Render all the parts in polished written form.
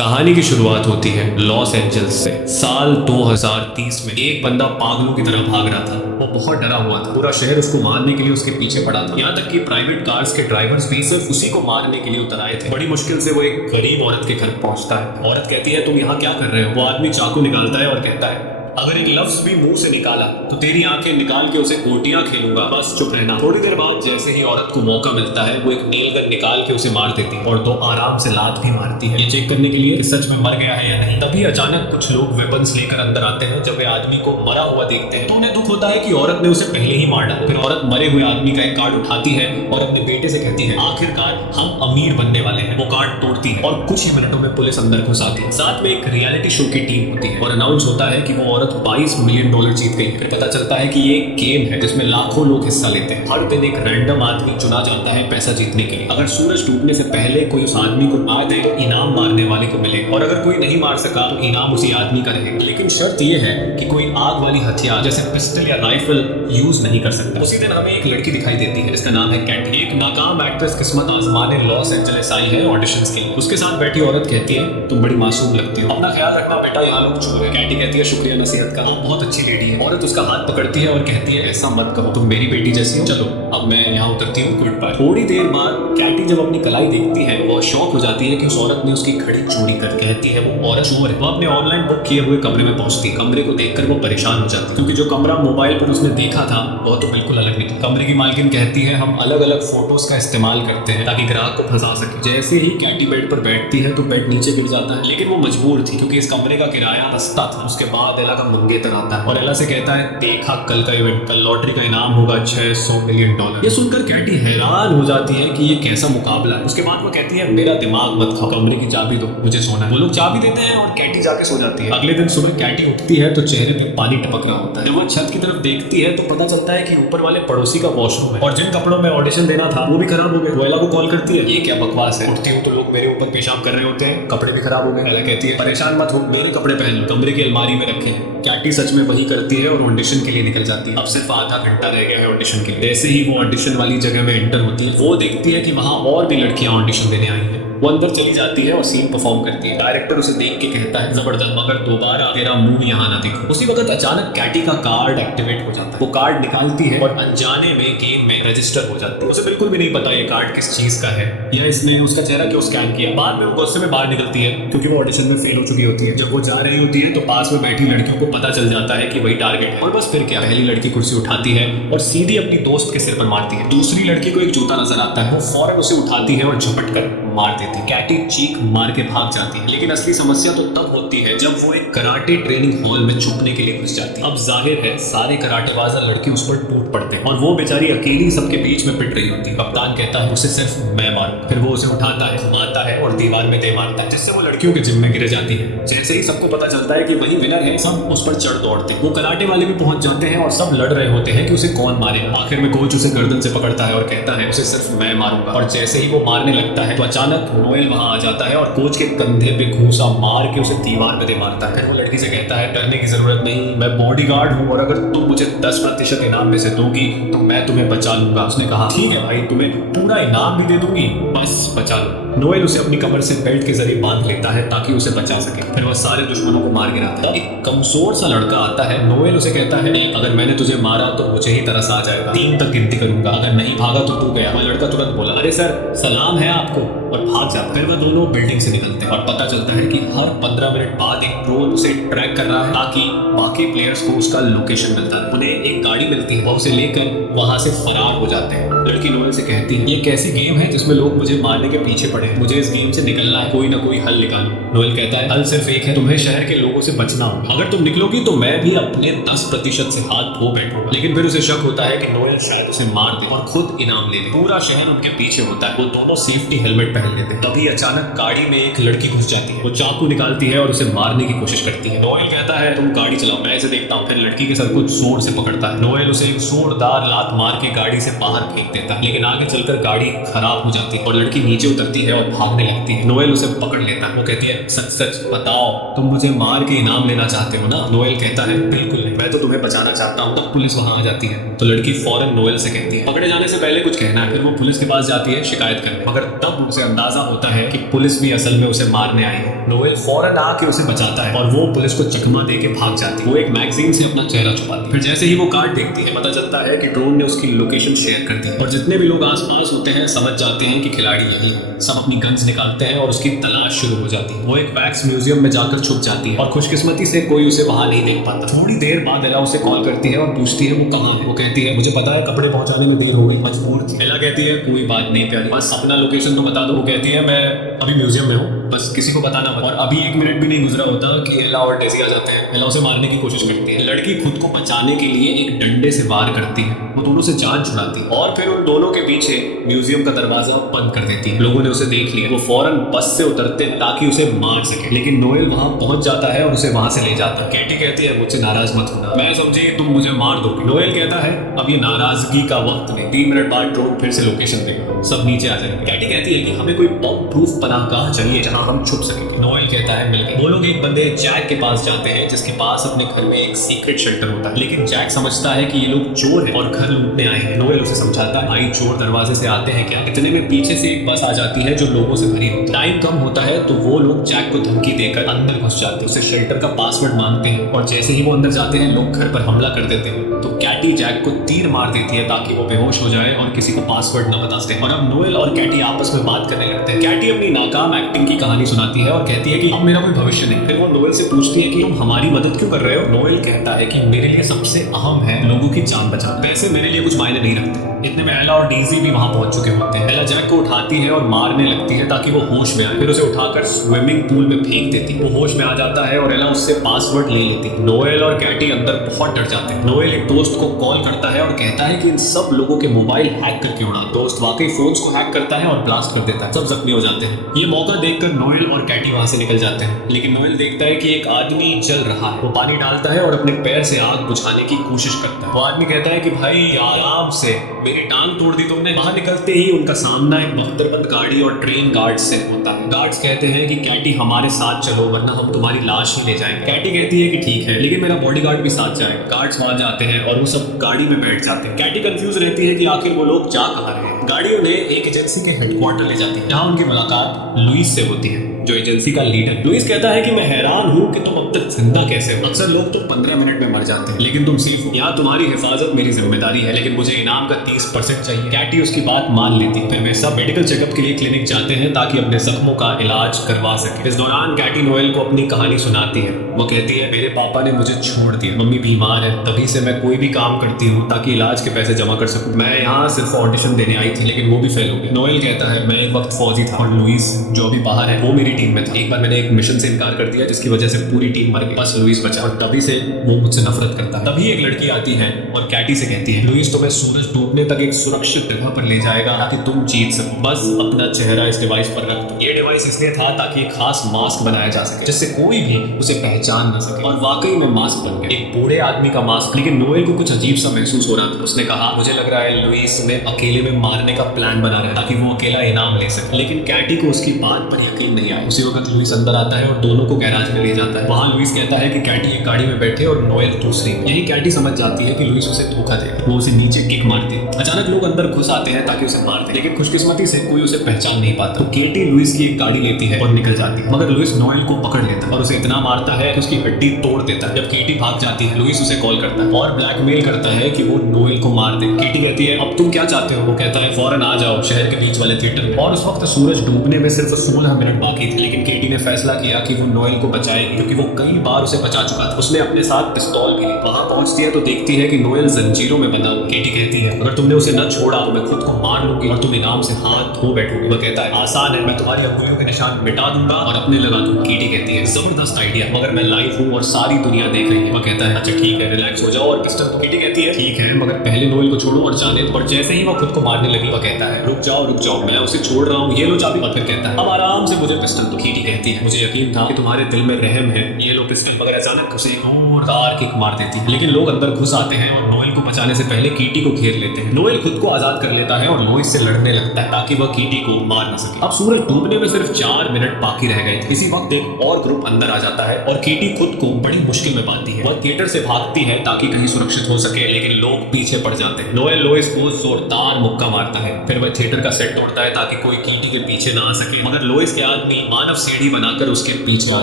कहानी की शुरुआत होती है लॉस एंजल्स से। साल 2030 में एक बंदा पागलों की तरह भाग रहा था। वो बहुत डरा हुआ था। पूरा शहर उसको मारने के लिए उसके पीछे पड़ा था। यहाँ तक कि प्राइवेट कार्स के ड्राइवर्स भी सिर्फ उसी को मारने के लिए उतर आए थे। बड़ी मुश्किल से वो एक गरीब औरत के घर पहुंचता है। औरत कहती है, तुम यहाँ क्या कर रहे हो? वो आदमी चाकू निकालता है और कहता है, अगर एक लफ्ज भी मुंह से निकाला तो तेरी आंखें निकाल के उसे गोटियां खेलूंगा, बस चुप रहना। थोड़ी देर बाद जैसे ही औरत को मौका मिलता है, वो एक नेल गन निकाल के उसे मार देती है और तो आराम से लात भी मारती है, ये चेक करने के लिए कि सच में मर गया है या नहीं। तभी अचानक कुछ लोग वेपन्स लेकर अंदर आते हैं। जब वे आदमी को मरा हुआ देखते हैं तो उन्हें दुख होता है कि औरत ने उसे पहले ही मार डाला। फिर औरत मरे हुए आदमी का एक कार्ड उठाती है और अपने बेटे से कहती है, आखिरकार हम अमीर बनने वाले हैं। वो कार्ड तोड़ती है और कुछ ही मिनटों में पुलिस अंदर घुस आती है। साथ में एक रियलिटी शो की टीम होती है और अनाउंस होता है कि वो औरत $22 मिलियन जीत गई। फिर पता चलता है कि ये एक गेम है जिसमें लाखों लोग हिस्सा लेते हैं। हर दिन एक रैंडम आदमी चुना जाता है पैसा जीतने के लिए। अगर सूरज डूबने से पहले कोई उस आदमी को मार दे तो इनाम मारने वाले को मिले, और अगर कोई नहीं मार सका तो इनाम उसी आदमी का रहेगा। लेकिन शर्त ये है कि कोई आग वाली हथियार जैसे पिस्टल या राइफल यूज नहीं कर सकता। उसी दिन हमें एक लड़की दिखाई देती है जिसका नाम है कैटी। एक नाकाम एक्ट्रेस किस्मत आजमाने लॉस एंजलिस आई है ऑडिशंस के लिए। उसके साथ बैठी औरत कहती है, तुम बड़ी मासूम लगती हो, अपना ख्याल रखना बेटा, यहाँ लोग चोर है। कैटी कहती है, शुक्रिया नसीहत का, वो बहुत अच्छी लेडी है। औरत उसका हाथ पकड़ती है और कहती है, ऐसा मत कहो, तुम मेरी बेटी जैसी हो, चलो अब मैं यहाँ उतरती हूँ, गुड बाय। थोड़ी देर बाद कैटी जब अपनी कलाई देखती है, वो शॉक हो जाती है कि उस औरत ने उसकी घड़ी चोरी कर। कहती है वो औरत चोर है। वो अपने ऑनलाइन बुक किए हुए कमरे में पहुंचती है। कमरे को देखकर वो परेशान हो जाती है क्योंकि जो कमरा मोबाइल पर उसने देखा था वो तो बिल्कुल अलग निकला। कमरे की मालकिन कहती है, हम अलग अलग फोटोज का इस्तेमाल करते हैं ताकि ग्राहक को फंसा सके। जैसे ही कैटी बेड पर बैठती है तो बेड नीचे गिर जाता है, लेकिन वो मजबूर थी क्योंकि इस कमरे का किराया सस्ता था। उसके बाद एला का मंगेतर आता है और एला से कहता है, देखा कल का इवेंट, कल लॉटरी का इनाम होगा $600 मिलियन। ये सुनकर कैटी हैरान हो जाती है कि ये कैसा मुकाबला है। उसके बाद वो कहती है, मेरा दिमाग मत खाओ, कमरे की चाबी दो, मुझे सोना है। वो लोग चाबी देते हैं और कैटी जाके सो जाती है। अगले दिन सुबह कैटी उठती है तो चेहरे पे पानी टपक रहा होता है। जब वो छत की तरफ देखती है तो पता चलता है कि ऊपर वाले पड़ोसी का वॉशरूम है और जिन कपड़ों में ऑडिशन देना था वो भी खराब हो गए। वो एला को कॉल करती है, ये क्या बकवास है, उठती हूँ तो लोग मेरे ऊपर पेशाब कर रहे होते हैं, कपड़े भी खराब हो गए। एला कहती है, परेशान मत हो, मेरे कपड़े पहन लो, कमरे की अलमारी में रखे हैं। कैटी सच में वही करती है और ऑडिशन के लिए निकल जाती है। अब सिर्फ आधा घंटा रह गया है ऑडिशन के लिए। जैसे ही वो ऑडिशन वाली जगह में एंटर होती है, वो देखती है कि वहाँ और भी लड़कियां ऑडिशन देने आई हैं। वो अंदर चली जाती है और सीन परफॉर्म करती है। डायरेक्टर उसे देख के कहता है, जबरदस्त, मगर दोबारा तेरा मुंह यहाँ ना दिखो। उसी वक्त अचानक कैटी का कार्ड एक्टिवेट हो जाता है। वो कार्ड निकालती है और अनजाने में गेम में रजिस्टर हो जाती है। उसे बिल्कुल भी नहीं पता ये कार्ड किस चीज का है या इसने उसका चेहरा क्यों स्कैन किया। बाद में वो गुस्से में बाहर निकलती है क्योंकि वो ऑडिशन में फेल हो चुकी होती है। जब वो जा रही होती है तो पास में बैठी लड़कियों को पता चल जाता है कि वही टारगेट है और बस फिर क्या, पहली लड़की कुर्सी उठाती है और सीधी अपनी दोस्त के सिर पर मारती है। दूसरी लड़की को एक जूता नजर आता है, वो फौरन उसे उठाती है और झपट कर मार देती है। कैटी चीख मार के भाग जाती है, लेकिन असली समस्या तो तब होती है जब वो एक कराटे ट्रेनिंग हॉल में छुपने के लिए घुस जाती है। अब जाहिर है सारे कराटेबाज लड़के उस पर टूट पड़ते हैं और वो बेचारी अकेली सबके बीच में पिट रही होती है। कप्तान कहता है, उसे सिर्फ मैं मारूंगा। फिर वो उसे उठाता है, घुमाता है और दीवार में दे मारता है, जिससे वो लड़कियों के जिम में गिर जाती है। जैसे ही सबको पता चलता है कि वही विनर है, सब उस पर चढ़ दौड़ते हैं। वो कराटे वाले भी पहुंच जाते हैं और सब लड़ रहे होते हैं कि उसे कौन मारेगा। आखिर में कोच उसे गर्दन से पकड़ता है और कहता है, उसे सिर्फ मैं मारूंगा। और जैसे ही वो मारने लगता है तो अचानक नोएल वहां आ जाता है और कोच के कंधे पे घूंसा मार के उसे दीवार में दे मारता है। फिर वो लड़की से कहता है, डरने की जरूरत नहीं, मैं बॉडीगार्ड हूँ और अगर तुम मुझे 10% इनाम में से दोगी तो मैं तुम्हें बचा लूंगा। उसने कहा, ठीक है भाई, तुम्हें पूरा इनाम भी दे दूंगी, बस बचा लो। नोएल उसे अपनी कमर से बेल्ट के जरिए बांध लेता है ताकि उसे बचा सके। फिर वह सारे दुश्मनों को मार गिराता है। एक कमजोर सा लड़का आता है। नोएल उसे कहता है, अगर मैंने तुझे मारा तो मुझे ही तरस आ जाएगा, 3 तक गिनती करूंगा, अगर नहीं भागा तो तू गया। वह लड़का तुरंत बोला, अरे सर सलाम है आपको, और भाग जाता है। फिर वह दोनों बिल्डिंग से निकलते हैं और पता चलता है कि हर 15 मिनट बाद एक ड्रोन उसे ट्रैक कर रहा है ताकि बाकी प्लेयर्स को उसका लोकेशन मिलता है। उन्हें एक गाड़ी मिलती है, वह उसे लेकर वहां से फरार हो जाते हैं। लड़की नोएल से कहती है, ये कैसी गेम है जिसमें लोग मुझे मारने के पीछे पड़े हैं, मुझे इस गेम से निकलना है, कोई ना कोई हल निकालो। नोएल कहता है, हल सिर्फ एक है, तुम्हें शहर के लोगों से बचना होगा। अगर तुम निकलोगी तो मैं भी अपने 10% से हाथ धो बैठूंगा। लेकिन फिर उसे शक होता है कि नोएल शायद उसे मार दे और खुद इनाम ले ले। पूरा शहर उनके पीछे होता है। वो दोनों सेफ्टी हेलमेट पहन लेते हैं। तभी अचानक गाड़ी में एक लड़की घुस जाती है। वो चाकू निकालती है और उसे मारने की कोशिश करती है। नोएल कहता है, तुम गाड़ी चलाओ, मैं इसे देखता हूँ। फिर लड़की के सर को जोर से पकड़ता है। नोएल उसे एक जोरदार लात मार के गाड़ी से बाहर फेंक देता है, लेकिन आगे चलकर गाड़ी खराब हो जाती है और लड़की नीचे उतरती है और भागने लगती है। नोएल उसे पकड़ लेता है। वो कहती है, सच सच बताओ, तुम मुझे मार के इनाम लेना चाहते हो ना? नोएल कहता है, बिल्कुल नहीं, मैं तो तुम्हें बचाना चाहता हूँ। तब पुलिस वहां आ जाती है तो लड़की फौरन नोएल से कहती है, पकड़े जाने से पहले कुछ कहना है। फिर वो पुलिस के पास जाती है शिकायत करने, मगर तब उसे अंदाजा होता है कि पुलिस भी असल में उसे मारने आई है। नोएल फौरन आके उसे बचाता है और वो पुलिस को चकमा दे के भाग जाती है। वो एक मैगजीन से अपना चेहरा छुपाती है। फिर जैसे ही वो कार्ड देखती है पता चलता है कि ड्रोन ने उसकी लोकेशन शेयर कर दी है और जितने भी लोग आसपास होते हैं समझ जाते हैं कि खिलाड़ी यही है। सब अपनी गन्स निकालते हैं और उसकी तलाश शुरू हो जाती है। वो एक वैक्स म्यूजियम में जाकर छुप जाती है और खुशकिस्मती से कोई उसे वहां नहीं देख पाता। थोड़ी देर बाद एला उसे कॉल करती है और पूछती है वो कहाँ है। वो कहती है मुझे पता है, कपड़े पहुंचाने में देर हो गई, मजबूर थी। एला कहती है कोई बात नहीं प्यारी, बस अपना लोकेशन तो बता दो। वो कहती है मैं अभी म्यूजियम में हूँ, बस किसी को बताना मत। और अभी 1 मिनट भी नहीं गुजरा होता कि एला और डेजी आ जाते हैं। एला उसे मारने की कोशिश करती है। लड़की खुद को बचाने के लिए एक डंडे से वार करती है। वो दोनों से जान छुड़ाती है और फिर उन दोनों के पीछे म्यूजियम का दरवाजा बंद कर देती है। लोगों ने उसे देख लिया। वो फौरन बस से उतरते हैं ताकि उसे मार सके, लेकिन नोएल वहां पहुंच जाता है और उसे वहां से ले जाता है। कैटी कहती है मुझसे नाराज मत होना, मैं समझी तुम मुझे मार दोगे। नोएल कहता है अब ये नाराजगी का वक्त नहीं, 3 मिनट बाद ड्रोन फिर से लोकेशन देगा, सब नीचे आ जाएंगे। कैटी कहती है कि हमें कोई बम प्रूफ पनाहगाह चाहिए जहां हम छुप सकेंगे। नोएल कहता है मिल गए। वो लोग एक बंदे जैक के पास जाते हैं जिसके पास अपने घर में एक सीक्रेट शेल्टर होता है, लेकिन जैक समझता है कि ये लोग चोर हैं और घर लूटने आए हैं। नोएल उसे समझाता है भाई चोर दरवाजे से आते हैं क्या। इतने में पीछे से एक बस आ जाती है जो लोगों से भरी होती है। टाइम कम होता है तो वो लोग जैक को धमकी देकर अंदर घुस जाते हैं, उसे शेल्टर का पासवर्ड मांगते हैं और जैसे ही वो अंदर जाते हैं लोग घर पर हमला कर देते हैं। तो कैटी जैक को तीर मार देती है ताकि वो बेहोश हो जाए और किसी को पासवर्ड न बता सके। और अब नोएल और कैटी आपस में बात करने लगते हैं। कैटी अपनी नाकाम एक्टिंग की कहानी सुनाती है और कहती है कि अब मेरा कोई भविष्य नहीं। फिर वो नोएल से पूछती है कि तुम हमारी मदद क्यों कर रहे हो। नोएल कहता है कि मेरे लिए सबसे अहम है लोगों की जान बचाना, पैसे मेरे लिए कुछ मायने नहीं रखते। इतने में एला और डेजी भी वहां पहुंच चुके होते हैं। एला जैक को उठाती है और मारने लगती है ताकि वो होश में आए। फिर उसे उठाकर स्विमिंग पूल में फेंक देती है। वो होश में आ जाता है और एला उससे पासवर्ड ले लेती है। नोएल और कैटी अंदर बहुत डर जाते हैं। नोएल एक दोस्त को कॉल करता है और कहता है कि इन सब लोगों के मोबाइल हैक करके उड़ा। दोस्त वाकई फोन्स को हैक करता है और ब्लास्ट कर देता है। सब जख्मी हो जाते हैं। ये मौका देखकर नोएल और कैटी वहां से निकल जाते हैं, लेकिन नोएल देखता है कि एक आदमी जल रहा है। वो पानी डालता है और अपने पैर से आग बुझाने की कोशिश करता है। वो आदमी कहता है कि भाई आराम से, मेरी टांग तोड़ दी तुमने। बाहर निकलते ही उनका सामना एक बख्तरबंद गाड़ी और ट्रेन गार्ड से होता है। गार्ड्स कहते हैं कि कैटी हमारे साथ चलो वरना हम तुम्हारी लाश ही ले जाएंगे। कैटी कहती है कि ठीक है, लेकिन मेरा बॉडीगार्ड भी साथ जाएगा। गार्ड्स वहां जाते हैं और वो सब गाड़ी में बैठ जाते हैं। कैटी कंफ्यूज रहती है कि आखिर वो लोग जा कहां रहे हैं। गाड़ी उन्हें एक एजेंसी के हेडक्वार्टर ले जाती है जहां उनकी मुलाकात लुइस से होती है, जो एजेंसी का लीडर। लुइस कहता है कि मैं हैरान हूँ कि तुम अब तक जिंदा कैसे हो। अक्सर लोग तो 15 मिनट में मर जाते हैं, लेकिन तुम सेफ हो। यहाँ तुम्हारी हिफाजत मेरी जिम्मेदारी है, लेकिन मुझे इनाम का 30% चाहिए। कैटी उसकी बात मान लेती है। फिर वे सब मेडिकल चेकअप के लिए क्लिनिक जाते हैं ताकि अपने जख्मों का इलाज करवा सके। इस दौरान कैटी नोएल को अपनी कहानी सुनाती है। वो कहती है मेरे पापा ने मुझे छोड़ दिया, मम्मी बीमार है, तभी से मैं कोई भी काम करती हूँ ताकि इलाज के पैसे जमा कर सकूं। मैं यहाँ सिर्फ ऑडिशन देने आई थी, लेकिन वो भी फेल हो गई। नोएल कहता है मैं एक वक्त फौजी था और लुइस जो अभी बाहर है वो मेरी टीम में था। एक बार मैंने एक मिशन से इनकार कर दिया जिसकी वजह से पूरी टीम मर गई, बस लुइस बचा और तभी से वो मुझसे नफरत करता है। तभी एक लड़की आती है और कैटी से कहती है लुइस तुम्हें सूरज डूबने तक एक सुरक्षित जगह पर ले जाएगा ताकि तुम जीत सको, बस अपना चेहरा इस डिवाइस पर रख दो। ये डिवाइस इसलिए था ताकि एक खास मास्क बनाया जा सके जिससे कोई भी उसे पहचान न सके। और वाकई में मास्क बन गया, एक बूढ़े आदमी का मास्क। लेकिन नोएल को कुछ अजीब सा महसूस हो रहा था। उसने कहा मुझे लग रहा है लुइस तुम्हें अकेले में मारने का प्लान बना रहा है ताकि वो अकेला इनाम ले सके। लेकिन कैटी को उसकी बात पर यकीन नहीं आया। उसी वक्त लुइस अंदर आता है और दोनों को गैराज में ले जाता है। वहां लुइस कहता है कि कैटी एक गाड़ी में बैठे और नोएल दूसरी। यही कैटी समझ जाती है कि लुइस उसे धोखा देगा। वो उसे नीचे किक मारती है। अचानक लोग अंदर घुस आते हैं ताकि उसे मार दे, लेकिन खुशकिस्मती से कोई उसे पहचान नहीं पाता। तो केटी लुइस की एक गाड़ी लेती है और निकल जाती है, मगर लुइस नोएल को पकड़ लेता है और उसे इतना मारता है कि उसकी हड्डी तोड़ देता है। जब केटी भाग जाती है लुइस उसे कॉल करता है और ब्लैकमेल करता है कि वो नोएल को मार दे। केटी कहती है अब तुम क्या चाहते हो। वो कहता है फौरन आ जाओ शहर के बीच वाले थिएटर में। और उस वक्त सूरज डूबने में सिर्फ 16 मिनट बाकी थे, लेकिन केटी ने फैसला किया कि वो नोएल को बचाएगी क्योंकि वो कई बार उसे बचा चुका था। उसने अपने साथ पिस्तौल भी ली। वहां पहुंचती है तो देखती है कि नोएल जंजीरों में बंधा हुआ। केटी कहती है अगर तुमने उसे न छोड़ा तो मैं खुद को मार लूंगी और तुम इनाम से हाथ धो बैठोगी। वह कहता है आसान है, मैं तुम्हारी अंगुलियों के निशान मिटा दूंगा और अपने लगा दूंगा। केटी कहती है जबरदस्त आइडिया, मगर मैं लाइव हूँ और सारी दुनिया देख रही है। वह कहता है अच्छा ठीक है, रिलैक्स हो जाओ और पिस्टल दो। केटी कहती है ठीक है, मगर पहले नोएल को छोड़ो और जाने दो। और जैसे ही वह खुद को मारने लगी वह कहता है रुक जाओ मैं उसे छोड़ रहा हूँ, ये लो चाबी। और फिर कहता है अब आराम से मुझे पिस्टल दो। केटी कहती है मुझे यकीन था कि तुम्हारे दिल में रहम है, ये लो पिस्टल वगैरह, अचानक उसे एक जोरदार किक मार देती है, लेकिन लोग अंदर घुस आते हैं और नोएल को बचाने से पहले कीटी को घेर लेते हैं। नोएल खुद को आजाद कर लेता है और लोइस से लड़ने लगता है ताकि वह कीटी को मार न सके। अब सूरज डूबने में सिर्फ 4 मिनट बाकी रह गए थे। इसी वक्त एक और ग्रुप अंदर आ जाता है और कीटी खुद को बड़ी मुश्किल में पाती है। वह थिएटर से भागती है ताकि कहीं सुरक्षित हो सके, लेकिन लोग पीछे पड़ जाते हैं। नोएल लोइस को जोरदार मुक्का मारता है, फिर वह थिएटर का सेट तोड़ता है ताकि कोई कीटी के पीछे ना आ सके, मगर लोइस के आदमी मानव सीढ़ी बनाकर उसके पीछे आ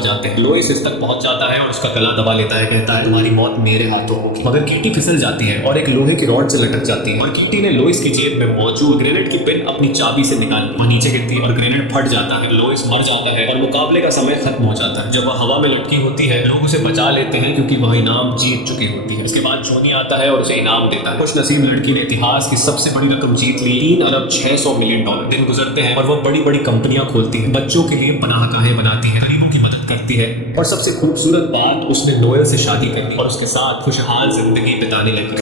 जाते हैं। लोइस इस तक पहुंच जाता है और उसका गला दबा लेता है, कहता है तुम्हारी मौत मेरे हाथों होगी, मगर कीटी फिसल जाती है और एक लोहे की रॉड से लटक जाती है और कीटी ने लोइस की जेब में मौजूद ग्रेनेड की पिन अपनी चाबी से निकाली। वह नीचे गिरती है और ग्रेनेड फट जाता है, लोइस मर जाता है और मुकाबले का समय खत्म हो जाता है। जब वह हवा में लटकी होती है, लोग उसे बचा लेते हैं क्योंकि वह इनाम जीत चुकी होती है। उसके बाद जूनी आता है और उसे इनाम देता है। खुश नसीब लड़की ने इतिहास की सबसे बड़ी रकम जीत ली, $3,600,000,000। दिन गुजरते हैं और वह बड़ी बड़ी कंपनियां खोलती है, बच्चों के लिए पनाहगाहें बनाती है, गरीबों की मदद करती है और सबसे खूबसूरत बात, उसने नोएल से शादी कर ली और उसके साथ खुशहाल जिंदगी बिताने लगी।